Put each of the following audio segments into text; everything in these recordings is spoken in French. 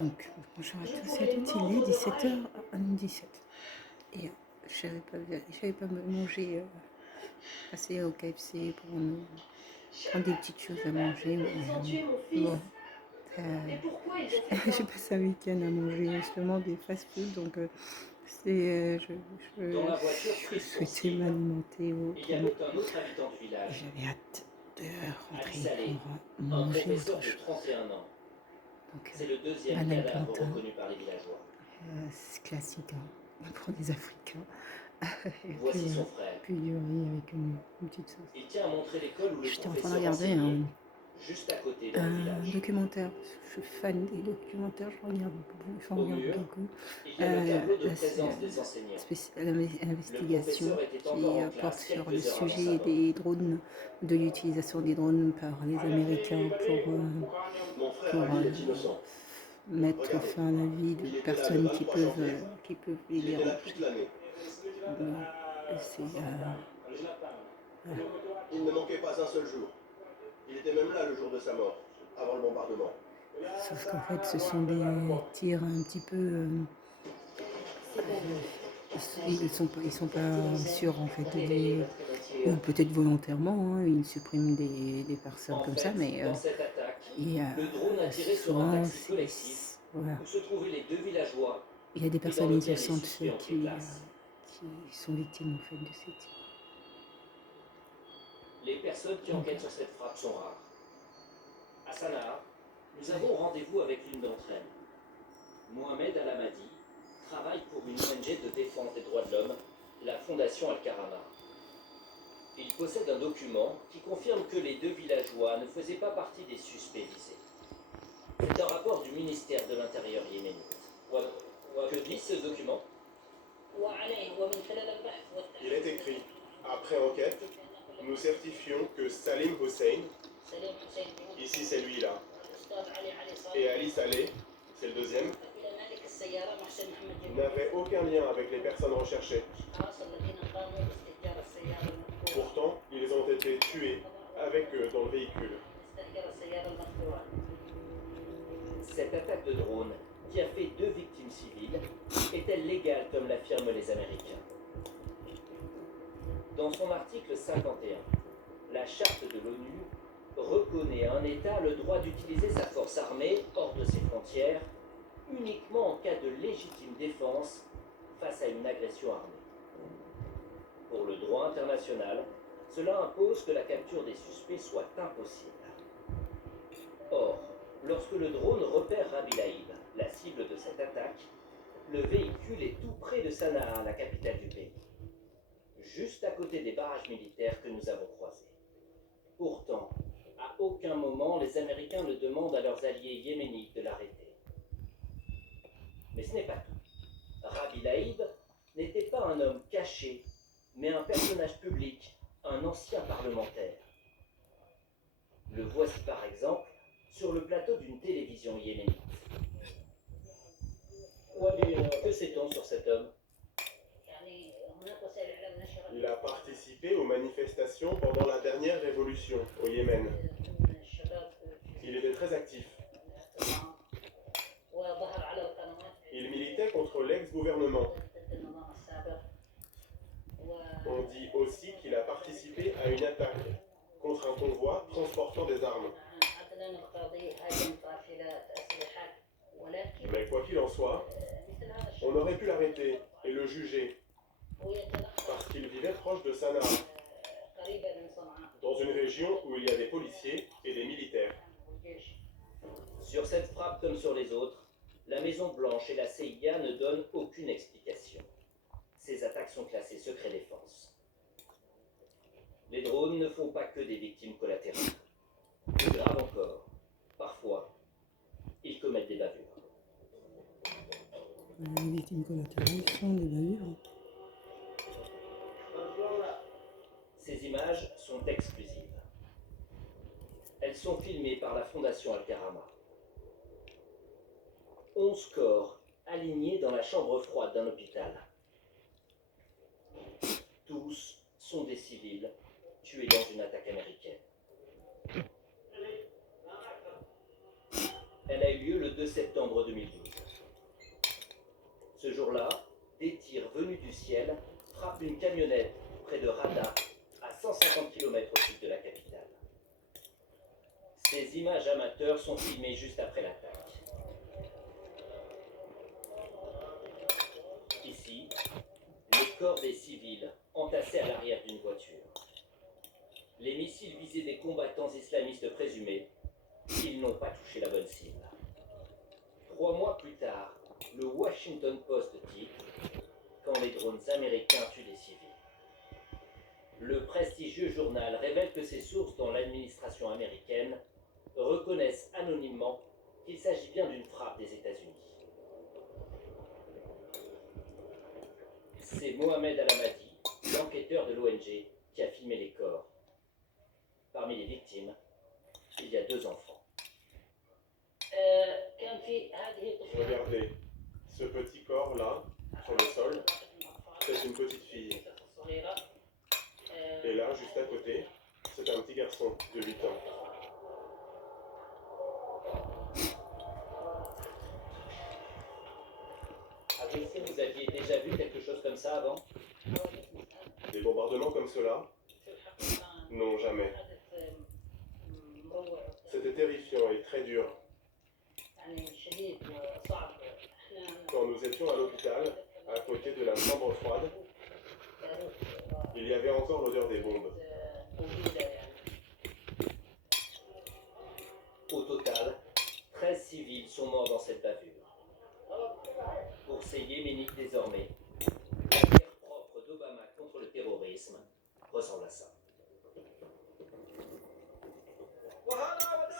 Donc, bonjour à tous et à toutes, il est 17h17. Et j'avais pas mangé, passer au KFC pour me prendre des petites choses à manger. Mais, bon, j'ai passé un week-end à manger justement des fast-food, donc je souhaitais m'alimenter autrement. Et j'avais hâte de rentrer pour manger autre chose. Donc, banane plantain, c'est classique hein, pour des Africains. Et puis du riz avec une petite sauce. J'étais en train de regarder un documentaire. Je suis fan des documentaires, je regarde beaucoup. L'investigation qui porte sur le sujet des drones, de l'utilisation des drones par les Américains pour mettre fin à la vie de personnes qui peuvent les déranger. Voilà. Il ne manquait pas un seul jour. Il était même là le jour de sa mort, avant le bombardement. Sauf qu'en fait, ce sont des tirs un petit peu. Ils sont pas sûrs en fait. Ou peut-être volontairement, hein, ils suppriment des personnes comme ça, mais souvent, voilà. Il y a des personnes innocentes qui sont victimes en fait de ces tirs. Les personnes qui enquêtent sur cette frappe sont rares. À Sanaa, nous avons rendez-vous avec l'une d'entre elles. Mohamed Al-Hamadi travaille pour une ONG de défense des droits de l'homme, la Fondation Al-Karama. Il possède un document qui confirme que les deux villageois ne faisaient pas partie des suspects visés. C'est un rapport du ministère de l'Intérieur yéménite. Que dit ce document? Il est écrit, après enquête, nous certifions que Salim Hussein, ici c'est lui-là, et Ali Saleh, c'est le deuxième, n'avaient aucun lien avec les personnes recherchées. Pourtant, ils ont été tués avec eux dans le véhicule. Cette attaque de drone, qui a fait 2 victimes civiles, est-elle légale comme l'affirment les Américains? Dans son article 51, la charte de l'ONU reconnaît à un État le droit d'utiliser sa force armée hors de ses frontières uniquement en cas de légitime défense face à une agression armée. Pour le droit international, cela impose que la capture des suspects soit impossible. Or, lorsque le drone repère Rabi Laïb, la cible de cette attaque, le véhicule est tout près de Sanaa, la capitale du pays, juste à côté des barrages militaires que nous avons croisés. Pourtant, à aucun moment les Américains ne demandent à leurs alliés yéménites de l'arrêter. Mais ce n'est pas tout. Rabi Laïb n'était pas un homme caché, mais un personnage public, un ancien parlementaire. Le voici par exemple sur le plateau d'une télévision yéménite. Que sait-on sur cet homme? Il a participé aux manifestations pendant la dernière révolution au Yémen. Il était très actif. Il militait contre l'ex-gouvernement. On dit aussi qu'il a participé à une attaque contre un convoi transportant des armes. Mais quoi qu'il en soit, on aurait pu l'arrêter et le juger parce qu'il vivait proche de Sanaa, dans une région où il y a des policiers et des militaires. Sur cette frappe comme sur les autres, la Maison-Blanche et la CIA ne donnent aucune explication. Ces attaques sont classées secret défense. Les drones ne font pas que des victimes collatérales. Plus grave encore, parfois, ils commettent des bavures. Les victimes collatérales sont des bavures. Ces images sont exclusives. Elles sont filmées par la Fondation Al-Karama. 11 corps alignés dans la chambre froide d'un hôpital. Tous sont des civils tués dans une attaque américaine. Elle a eu lieu le 2 septembre 2012. Ce jour-là, des tirs venus du ciel frappent une camionnette près de Rada, à 150 km au sud de la capitale. Ces images amateurs sont filmées juste après l'attaque. Ici, les corps des civils entassés à l'arrière d'une voiture. Les missiles visaient des combattants islamistes présumés. Ils n'ont pas touché la bonne cible. 3 mois plus tard, le Washington Post dit « Quand les drones américains tuent des civils ». Le prestigieux journal révèle que ses sources dans l'administration américaine reconnaissent anonymement qu'il s'agit bien d'une frappe des États-Unis. C'est Mohamed Al-Hamadi, l'enquêteur de l'ONG, qui a filmé les corps. Parmi les victimes, il y a 2 enfants. Regardez, ce petit corps-là, sur le sol, c'est une petite fille. Et là, juste à côté, c'est un petit garçon de 8 ans. Est-ce que vous aviez déjà vu quelque chose comme ça avant? Des bombardements comme cela? Non, jamais. C'était terrifiant et très dur. Quand nous étions à l'hôpital, à côté de la chambre froide, il y avait encore l'odeur des bombes. Au total, 13 civils sont morts dans cette bavure. Pour ces Yéménites désormais, la guerre propre d'Obama contre le terrorisme ressemble à ça.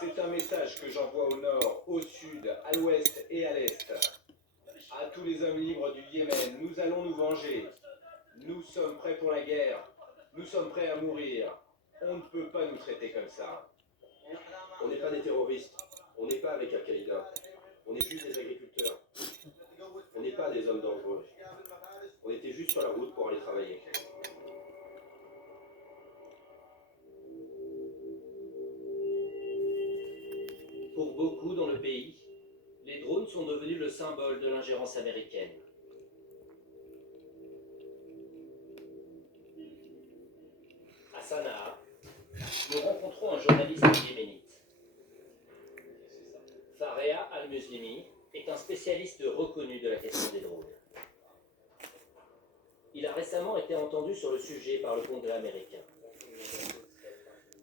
C'est un message que j'envoie au nord, au sud, à l'ouest et à l'est. À tous les hommes libres du Yémen, nous allons nous venger. Nous sommes prêts pour la guerre. Nous sommes prêts à mourir. On ne peut pas nous traiter comme ça. On n'est pas des terroristes. On n'est pas avec Al-Qaïda. On est juste des agriculteurs. On n'est pas des hommes dangereux. On était juste sur la route pour aller travailler. Pour beaucoup dans le pays, les drones sont devenus le symbole de l'ingérence américaine. À Sanaa, nous rencontrons un journaliste yéménite. Fareha Al-Muslimi est un spécialiste reconnu de la question des drones. Il a récemment été entendu sur le sujet par le Congrès américain.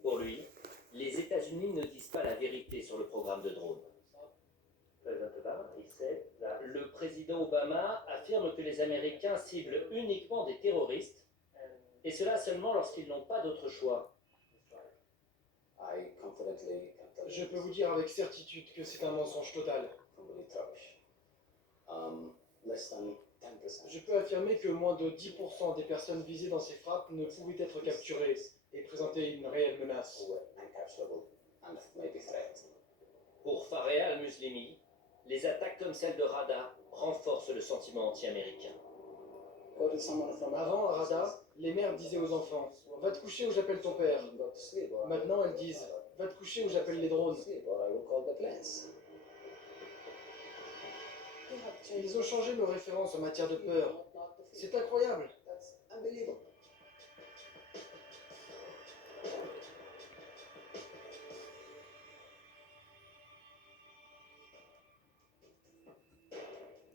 Pour lui, les États-Unis ne disent pas la vérité sur le programme de drones. Le président Obama affirme que les Américains ciblent uniquement des terroristes, et cela seulement lorsqu'ils n'ont pas d'autre choix. Je peux vous dire avec certitude que c'est un mensonge total. Je peux affirmer que moins de 10% des personnes visées dans ces frappes ne pouvaient être capturées et présenter une réelle menace. Pour Fareha Al-Muslimi, les attaques comme celle de Rada renforcent le sentiment anti-américain. Avant, à Rada, les mères disaient aux enfants « Va te coucher ou j'appelle ton père ». Maintenant, elles disent « Va te coucher ou j'appelle les drones ». Ils ont changé nos références en matière de peur. C'est incroyable.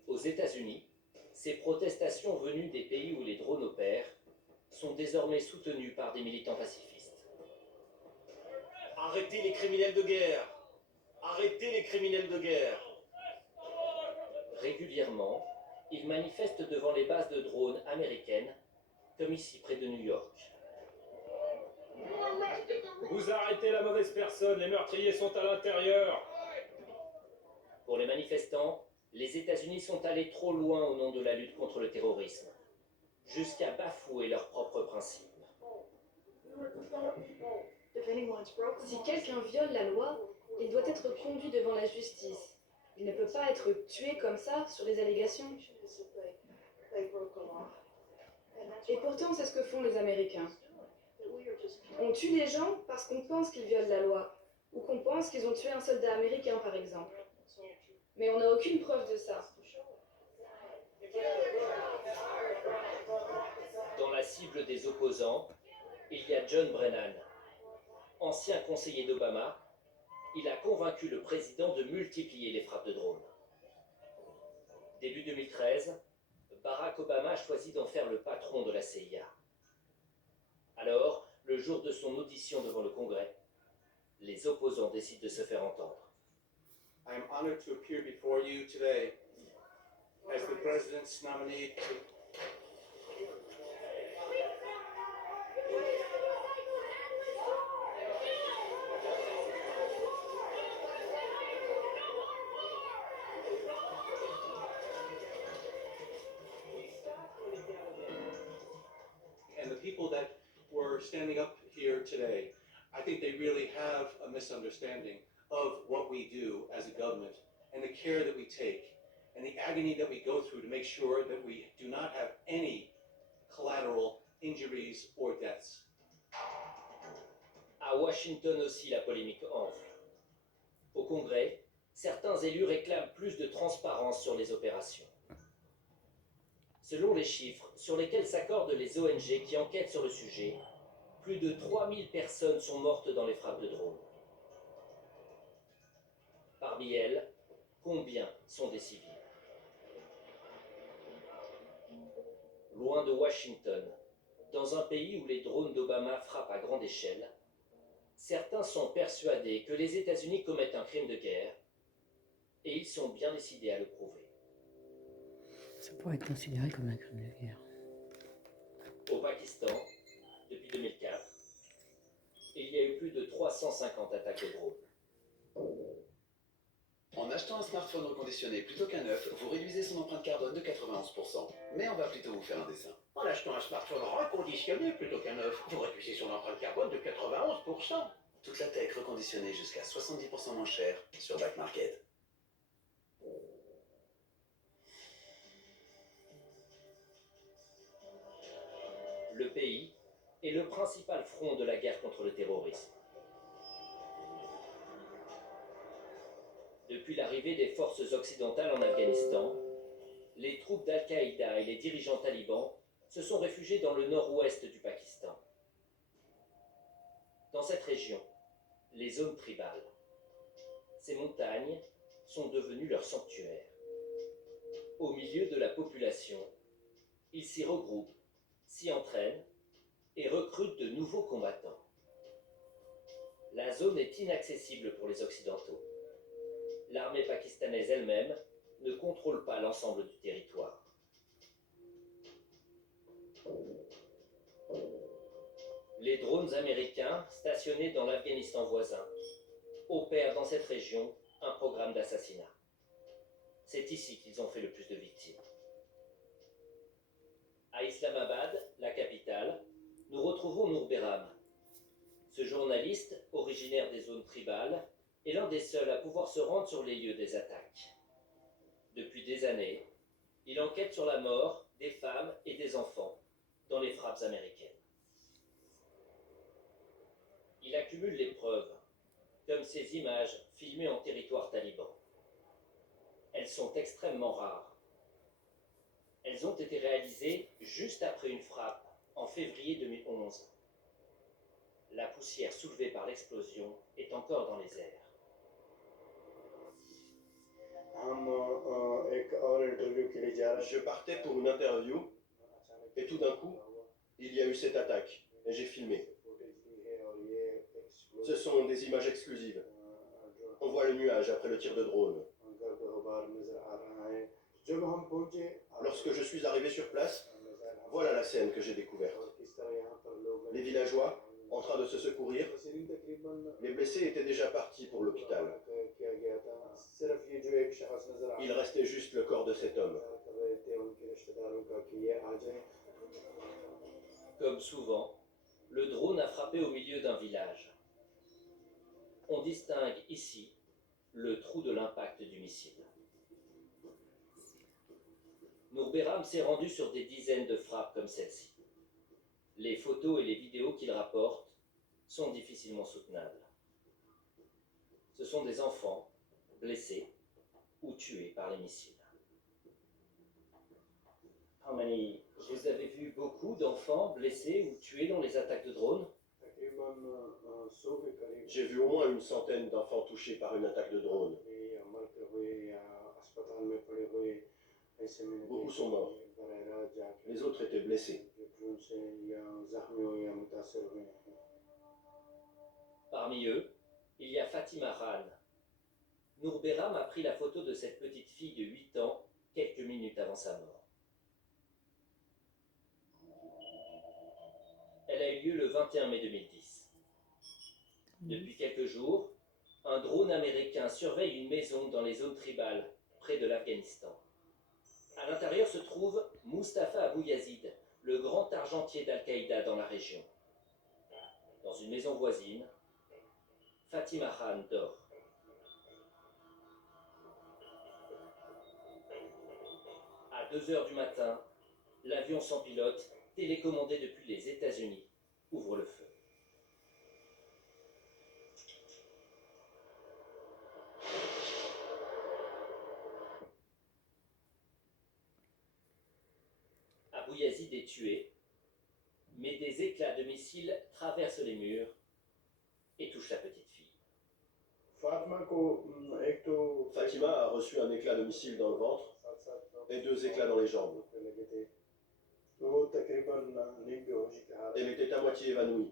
Aux États-Unis, ces protestations venues des pays où les drones opèrent sont désormais soutenues par des militants pacifistes. Arrêtez les criminels de guerre! Arrêtez les criminels de guerre! Régulièrement, ils manifestent devant les bases de drones américaines, comme ici près de New York. Vous arrêtez la mauvaise personne, les meurtriers sont à l'intérieur! Pour les manifestants, les États-Unis sont allés trop loin au nom de la lutte contre le terrorisme, jusqu'à bafouer leurs propres principes. Si quelqu'un viole la loi, il doit être conduit devant la justice. Il ne peut pas être tué comme ça sur des allégations. Et pourtant, c'est ce que font les Américains. On tue les gens parce qu'on pense qu'ils violent la loi, ou qu'on pense qu'ils ont tué un soldat américain, par exemple. Mais on n'a aucune preuve de ça. Dans la cible des opposants, il y a John Brennan. Ancien conseiller d'Obama, il a convaincu le président de multiplier les frappes de drones. Début 2013, Barack Obama choisit d'en faire le patron de la CIA. Alors, le jour de son audition devant le Congrès, les opposants décident de se faire entendre. I am honored to appear before you today as the President's nominee to and the people that were standing up here today, I think they really have a misunderstanding of what we do as a government and the care that we take and the agony that we go through to make sure that we do not have any collateral injuries or deaths. À Washington aussi, la polémique enfle. Au Congrès, certains élus réclament plus de transparence sur les opérations. Selon les chiffres sur lesquels s'accordent les ONG qui enquêtent sur le sujet, plus de 3000 personnes sont mortes dans les frappes de drones. Parmi elles, combien sont des civils? Loin de Washington, dans un pays où les drones d'Obama frappent à grande échelle, certains sont persuadés que les États-Unis commettent un crime de guerre et ils sont bien décidés à le prouver. Ça pourrait être considéré comme un crime de guerre. Au Pakistan, depuis 2004, il y a eu plus de 350 attaques de drones. En achetant un smartphone reconditionné plutôt qu'un neuf, vous réduisez son empreinte carbone de 91%. Mais on va plutôt vous faire un dessin. En achetant un smartphone reconditionné plutôt qu'un neuf, vous réduisez son empreinte carbone de 91%. Toute la tech reconditionnée jusqu'à 70% moins cher sur Back Market. Le pays est le principal front de la guerre contre le terrorisme. Depuis l'arrivée des forces occidentales en Afghanistan, les troupes d'Al-Qaïda et les dirigeants talibans se sont réfugiés dans le nord-ouest du Pakistan. Dans cette région, les zones tribales, ces montagnes sont devenues leur sanctuaire. Au milieu de la population, ils s'y regroupent, s'y entraînent et recrutent de nouveaux combattants. La zone est inaccessible pour les Occidentaux. L'armée pakistanaise elle-même ne contrôle pas l'ensemble du territoire. Les drones américains stationnés dans l'Afghanistan voisin opèrent dans cette région un programme d'assassinat. C'est ici qu'ils ont fait le plus de victimes. À Islamabad, la capitale, nous retrouvons Nour Behram. Ce journaliste, originaire des zones tribales, est l'un des seuls à pouvoir se rendre sur les lieux des attaques. Depuis des années, il enquête sur la mort des femmes et des enfants dans les frappes américaines. Il accumule les preuves, comme ces images filmées en territoire taliban. Elles sont extrêmement rares. Elles ont été réalisées juste après une frappe en février 2011. La poussière soulevée par l'explosion est encore dans les airs. Je partais pour une interview et tout d'un coup, il y a eu cette attaque et j'ai filmé. Ce sont des images exclusives. On voit le nuage après le tir de drone. Lorsque je suis arrivé sur place, voilà la scène que j'ai découverte. Les villageois en train de se secourir. Les blessés étaient déjà partis pour l'hôpital. Il restait juste le corps de cet homme. Comme souvent, le drone a frappé au milieu d'un village. On distingue ici le trou de l'impact du missile. Nour Behram s'est rendu sur des dizaines de frappes comme celle-ci. Les photos et les vidéos qu'il rapporte sont difficilement soutenables. Ce sont des enfants blessés, ou tués par les missiles. Vous avez vu beaucoup d'enfants blessés ou tués dans les attaques de drones? J'ai vu au moins une centaine d'enfants touchés par une attaque de drone. Beaucoup sont morts. Les autres étaient blessés. Parmi eux, il y a Fatima Khan. Nour Behram a pris la photo de cette petite fille de 8 ans quelques minutes avant sa mort. Elle a eu lieu le 21 mai 2010. Depuis quelques jours, un drone américain surveille une maison dans les zones tribales, près de l'Afghanistan. À l'intérieur se trouve Mustafa Abou Yazid, le grand argentier d'Al-Qaïda dans la région. Dans une maison voisine, Fatima Khan dort. À 2 heures du matin, l'avion sans pilote, télécommandé depuis les États-Unis, ouvre le feu. Abou Yazid est tué, mais des éclats de missiles traversent les murs et touchent la petite fille. Fatima a reçu un éclat de missile dans le ventre et 2 éclats dans les jambes. Elle était à moitié évanouie.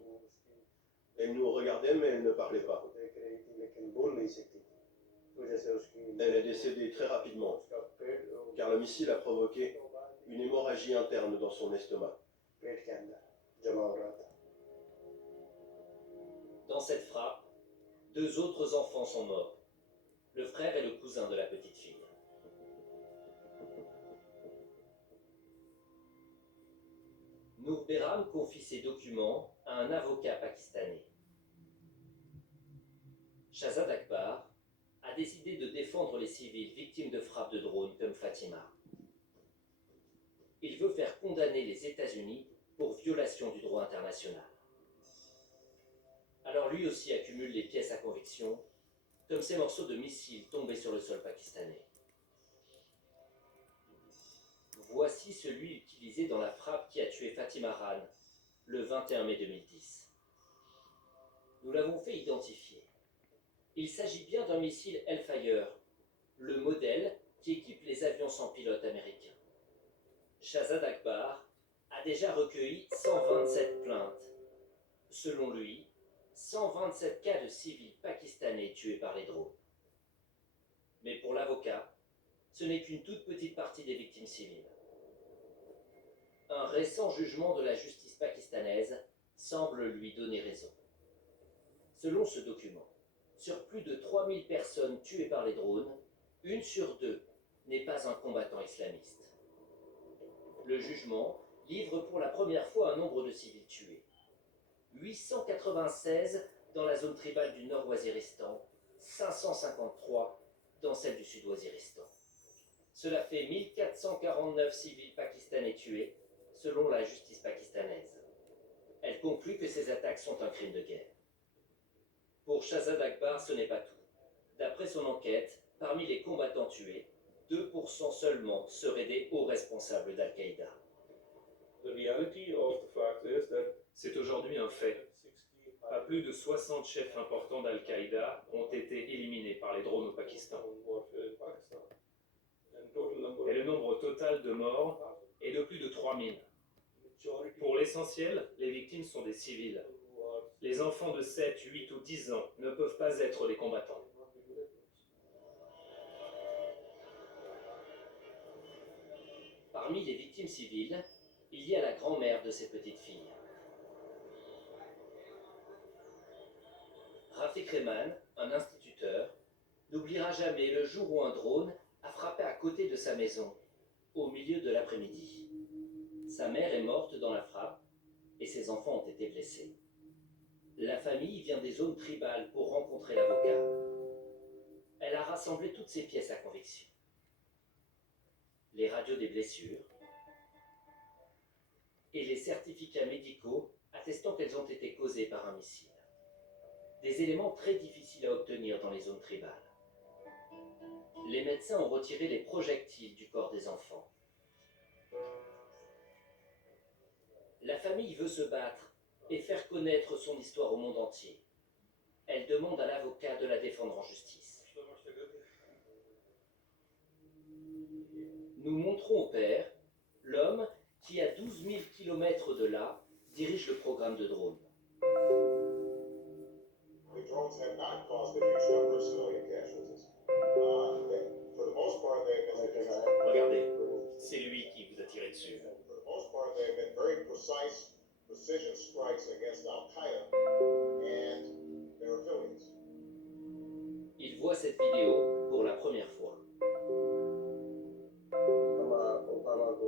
Elle nous regardait, mais elle ne parlait pas. Elle est décédée très rapidement, car le missile a provoqué une hémorragie interne dans son estomac. Dans cette frappe, 2 autres enfants sont morts, le frère et le cousin de la petite fille. Nour Behram confie ses documents à un avocat pakistanais. Shahzad Akbar a décidé de défendre les civils victimes de frappes de drones comme Fatima. Il veut faire condamner les États-Unis pour violation du droit international. Alors lui aussi accumule les pièces à conviction, comme ces morceaux de missiles tombés sur le sol pakistanais. Voici celui utilisé dans la frappe qui a tué Fatima Khan le 21 mai 2010. Nous l'avons fait identifier. Il s'agit bien d'un missile Hellfire, le modèle qui équipe les avions sans pilote américains. Shahzad Akbar a déjà recueilli 127 plaintes. Selon lui, 127 cas de civils pakistanais tués par les drones. Mais pour l'avocat, ce n'est qu'une toute petite partie des victimes civiles. Un récent jugement de la justice pakistanaise semble lui donner raison. Selon ce document, sur plus de 3000 personnes tuées par les drones, 1 sur 2 n'est pas un combattant islamiste. Le jugement livre pour la première fois un nombre de civils tués. 896 dans la zone tribale du Nord-Waziristan, 553 dans celle du Sud-Waziristan. Cela fait 1449 civils pakistanais tués, selon la justice pakistanaise. Elle conclut que ces attaques sont un crime de guerre. Pour Shahzad Akbar, ce n'est pas tout. D'après son enquête, parmi les combattants tués, 2% seulement seraient des hauts responsables d'Al-Qaïda. C'est aujourd'hui un fait. Pas plus de 60 chefs importants d'Al-Qaïda ont été éliminés par les drones au Pakistan. Et le nombre total de morts est de plus de 3000. Pour l'essentiel, les victimes sont des civils. Les enfants de 7, 8 ou 10 ans ne peuvent pas être des combattants. Parmi les victimes civiles, il y a la grand-mère de ces petites filles. Rafik Rehman, un instituteur, n'oubliera jamais le jour où un drone a frappé à côté de sa maison, au milieu de l'après-midi. Sa mère est morte dans la frappe et ses enfants ont été blessés. La famille vient des zones tribales pour rencontrer l'avocat. Elle a rassemblé toutes ses pièces à conviction. Les radios des blessures et les certificats médicaux attestant qu'elles ont été causées par un missile. Des éléments très difficiles à obtenir dans les zones tribales. Les médecins ont retiré les projectiles du corps des enfants. La famille veut se battre et faire connaître son histoire au monde entier. Elle demande à l'avocat de la défendre en justice. Nous montrons au père l'homme qui, à 12 000 km de là, dirige le programme de drones. Regardez, c'est lui qui vous a tiré dessus. Il voit cette vidéo pour la première fois.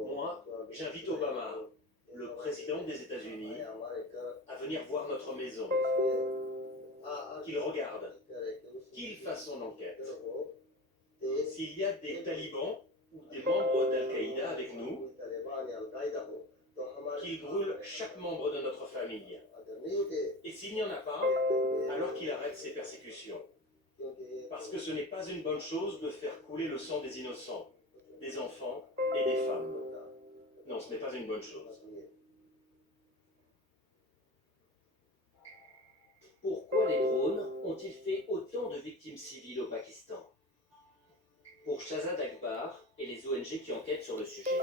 Moi, j'invite Obama, le président des États-Unis, à venir voir notre maison. Qu'il regarde, qu'il fasse son enquête. S'il y a des talibans ou des membres d'Al-Qaïda avec nous, qu'il brûle chaque membre de notre famille. Et s'il n'y en a pas, alors qu'il arrête ses persécutions. Parce que ce n'est pas une bonne chose de faire couler le sang des innocents, des enfants et des femmes. Non, ce n'est pas une bonne chose. Pourquoi les drones ont-ils fait autant de victimes civiles au Pakistan? Pour Shahzad Akbar et les ONG qui enquêtent sur le sujet,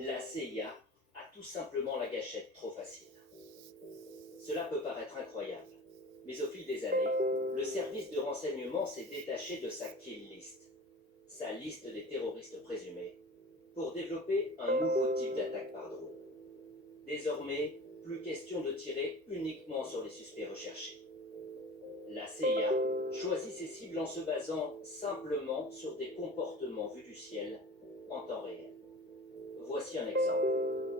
la CIA a tout simplement la gâchette trop facile. Cela peut paraître incroyable, mais au fil des années, le service de renseignement s'est détaché de sa kill list, sa liste des terroristes présumés, pour développer un nouveau type d'attaque par drone. Désormais, plus question de tirer uniquement sur les suspects recherchés. La CIA choisit ses cibles en se basant simplement sur des comportements vus du ciel en temps réel. Voici un exemple.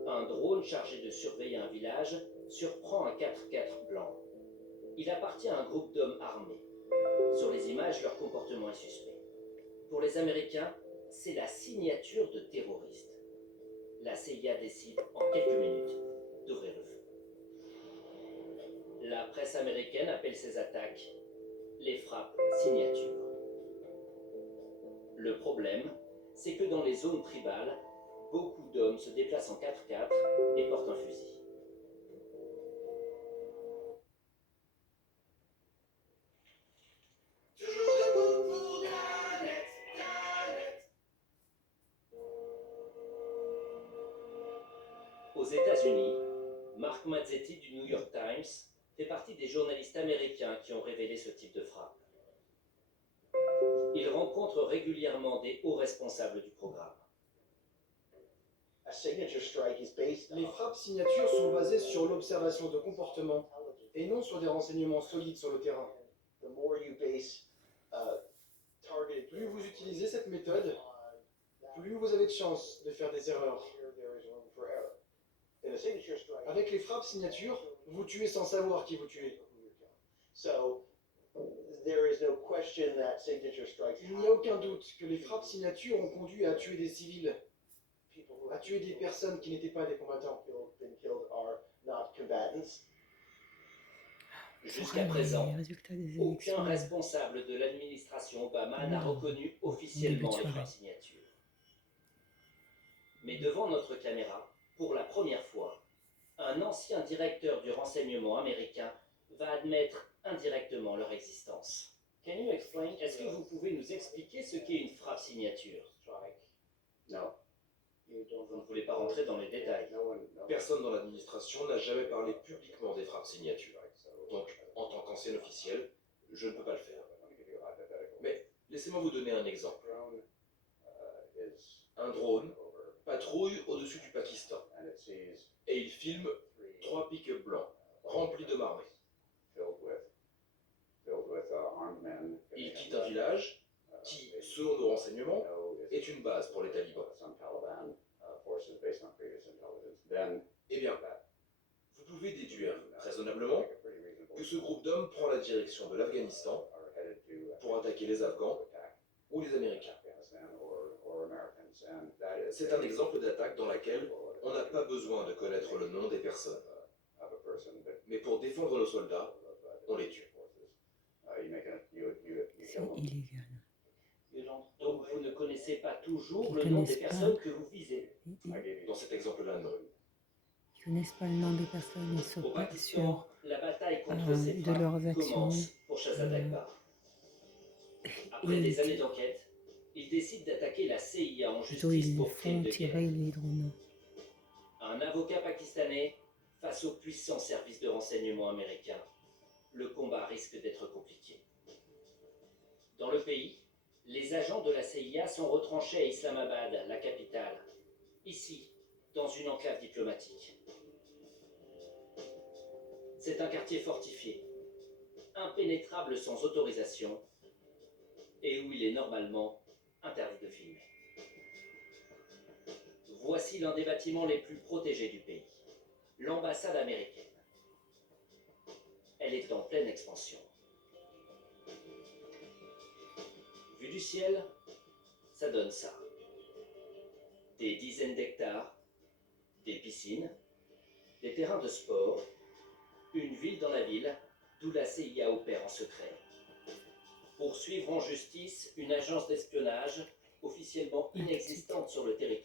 Un drone chargé de surveiller un village surprend un 4x4 blanc. Il appartient à un groupe d'hommes armés. Sur les images, leur comportement est suspect. Pour les Américains, c'est la signature de terroristes. La CIA décide en quelques minutes d'ouvrir le feu. La presse américaine appelle ces attaques les frappes signatures. Le problème, c'est que dans les zones tribales, beaucoup d'hommes se déplacent en 4x4 et portent un fusil. Aux États-Unis, Mark Mazzetti du New York Times fait partie des journalistes américains qui ont révélé ce type de frappe. Il rencontre régulièrement des hauts responsables du programme. Les frappes signatures sont basées sur l'observation de comportements et non sur des renseignements solides sur le terrain. Plus vous utilisez cette méthode, plus vous avez de chances de faire des erreurs. Avec les frappes signatures, vous tuez sans savoir qui vous tuez. Il n'y a aucun doute que les frappes signatures ont conduit à tuer des civils, à tuer des personnes qui n'étaient pas des combattants. Jusqu'à présent, aucun responsable de l'administration Obama n'a reconnu officiellement les frappes signatures. Mais devant notre caméra, pour la première fois, un ancien directeur du renseignement américain va admettre indirectement leur existence. Est-ce que vous pouvez nous expliquer ce qu'est une frappe signature? Non. Vous ne voulez pas rentrer dans les détails. Personne dans l'administration n'a jamais parlé publiquement des frappes signatures. Donc, en tant qu'ancien officiel, je ne peux pas le faire. Mais laissez-moi vous donner un exemple. Un drone patrouille au-dessus du Pakistan et il filme 3 pick-up blancs remplis de marmés. Il quitte un village qui, selon nos renseignements, est une base pour les talibans. Eh bien, vous pouvez déduire raisonnablement que ce groupe d'hommes prend la direction de l'Afghanistan pour attaquer les Afghans ou les Américains. C'est un exemple d'attaque dans laquelle on n'a pas besoin de connaître le nom des personnes. Mais pour défendre nos soldats, on les tue. C'est illégal. Donc vous ne connaissez pas toujours Ils le nom des connaissent pas. personnes que vous visez. Dans cet exemple-là, non. Ils connaissent pas le nom des personnes, ils sont Au pas Pakistan, sûrs la bataille contre ces de frappes leurs actions. commence pour Shahzad Akbar. Après Et des années d'enquête, il décide d'attaquer la CIA en plutôt justice ils pour crimes font de tirer guerre. les drones. Un avocat pakistanais face aux puissants services de renseignement américains. Le combat risque d'être compliqué. Dans le pays, les agents de la CIA sont retranchés à Islamabad, la capitale. Ici, dans une enclave diplomatique. C'est un quartier fortifié, impénétrable sans autorisation, et où il est normalement interdit de filmer. Voici l'un des bâtiments les plus protégés du pays, l'ambassade américaine. Elle est en pleine expansion. Vu du ciel, ça donne ça. Des dizaines d'hectares, des piscines, des terrains de sport, une ville dans la ville, d'où la CIA opère en secret. Poursuivre en justice une agence d'espionnage officiellement inexistante sur le territoire